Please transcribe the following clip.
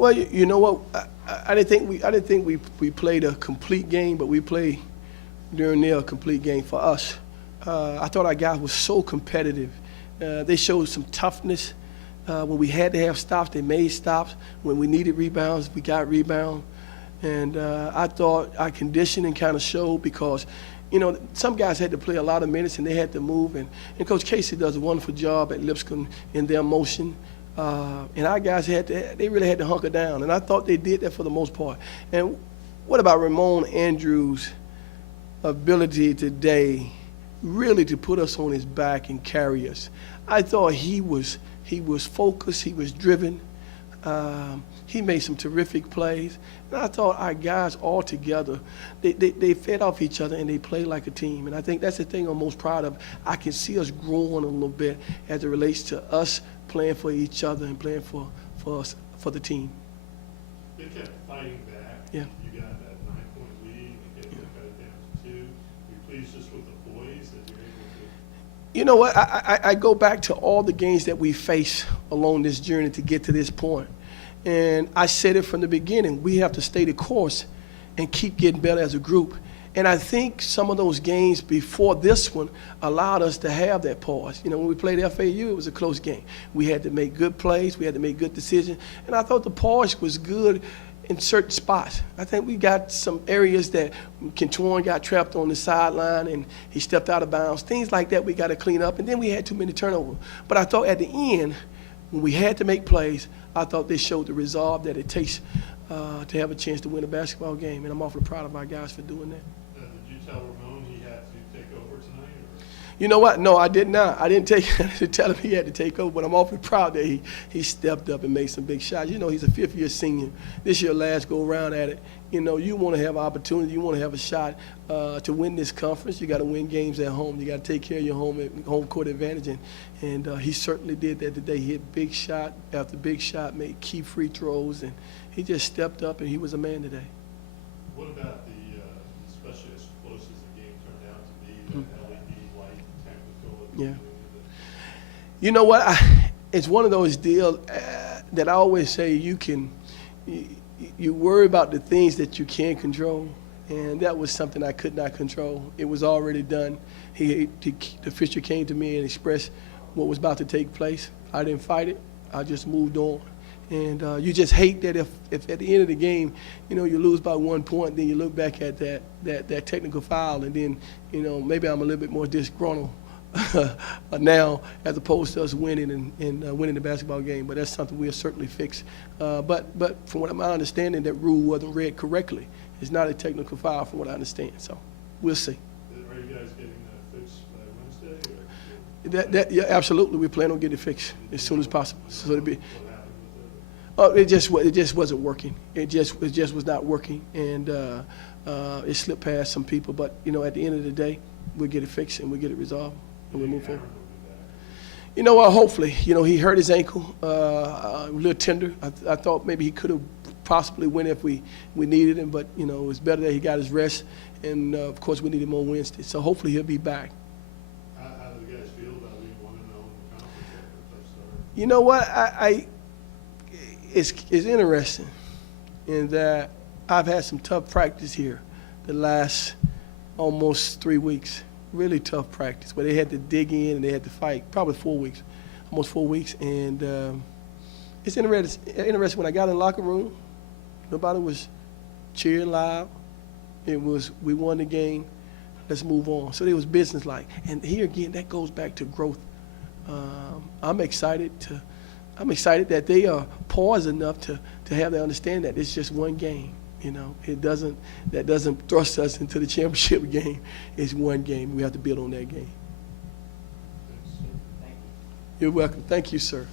Well, you know what? I didn't think we played a complete game, but we played during there a complete game for us. I thought our guys were so competitive. They showed some toughness. When we had to have stops, they made stops. When we needed rebounds, we got rebounds. And I thought our conditioning kind of showed because, some guys had to play a lot of minutes and they had to move. And Coach Casey does a wonderful job at Lipscomb in their motion. And our guys they really had to hunker down. And I thought they did that for the most part. And what about Ramon Andrews' ability today really to put us on his back and carry us? I thought he was focused, he was driven. He made some terrific plays. And I thought our guys all together, they fed off each other and they played like a team. And I think that's the thing I'm most proud of. I can see us growing a little bit as it relates to us playing for each other and playing for the team. They kept fighting back. Yeah. You got that 9-point lead and getting cut it down to 2. You're pleased just with the poise that you're able to. You know what? I go back to all the games that we faced along this journey to get to this point. And I said it from the beginning. We have to stay the course and keep getting better as a group. And I think some of those games before this one allowed us to have that pause. When we played FAU, it was a close game. We had to make good plays. We had to make good decisions. And I thought the pause was good in certain spots. I think we got some areas that Kentuan got trapped on the sideline and he stepped out of bounds. Things like that we got to clean up. And then we had too many turnovers. But I thought at the end, when we had to make plays, I thought they showed the resolve that it takes to have a chance to win a basketball game. And I'm awfully proud of our guys for doing that. Did you tell Ramon he had to take over tonight? Or? You know what? No, I did not. I didn't tell him he had to take over, but I'm awfully proud that he stepped up and made some big shots. He's a fifth-year senior. This year last go around at it. You want to have opportunity. You want to have a shot to win this conference. You got to win games at home. You got to take care of your home court advantage, and he certainly did that today. He hit big shot after big shot, made key free throws, and he just stepped up, and he was a man today. What about especially as close as the game turned out to be, that LED light technical? Yeah. You know what? It's one of those deals that I always say you worry about the things that you can't control, and that was something I could not control. It was already done. The official came to me and expressed what was about to take place. I didn't fight it. I just moved on. And you just hate that if at the end of the game, you lose by 1 point, then you look back at that technical foul, and then, maybe I'm a little bit more disgruntled now as opposed to us winning and winning the basketball game. But that's something we'll certainly fix. But from what I'm understanding, that rule wasn't read correctly. It's not a technical foul from what I understand. So we'll see. Are you guys getting that fixed by Wednesday? Yeah, absolutely. We plan on getting it fixed as soon as possible. So it'll be. What happened with it? It just wasn't working. It just was not working, and it slipped past some people. But at the end of the day, we'll get it fixed and we'll get it resolved, and we'll move forward. Hopefully, he hurt his ankle, a little tender. I thought maybe he could have possibly went if we needed him, but it's better that he got his rest, and of course we need him on Wednesday. So hopefully he'll be back. How do you guys feel about being 1-0 in the conference after a tough start? You know what? It's interesting in that I've had some tough practice here the last almost 3 weeks. Really tough practice where they had to dig in and they had to fight, probably 4 weeks, almost 4 weeks. And it's interesting when I got in the locker room, nobody was cheering loud. It was, we won the game, let's move on. So it was business-like. And here again, that goes back to growth. I'm excited that they are paused enough to have the understanding that it's just one game. That doesn't thrust us into the championship game. It's one game. We have to build on that game. Thanks, sir. You're welcome. Thank you, sir.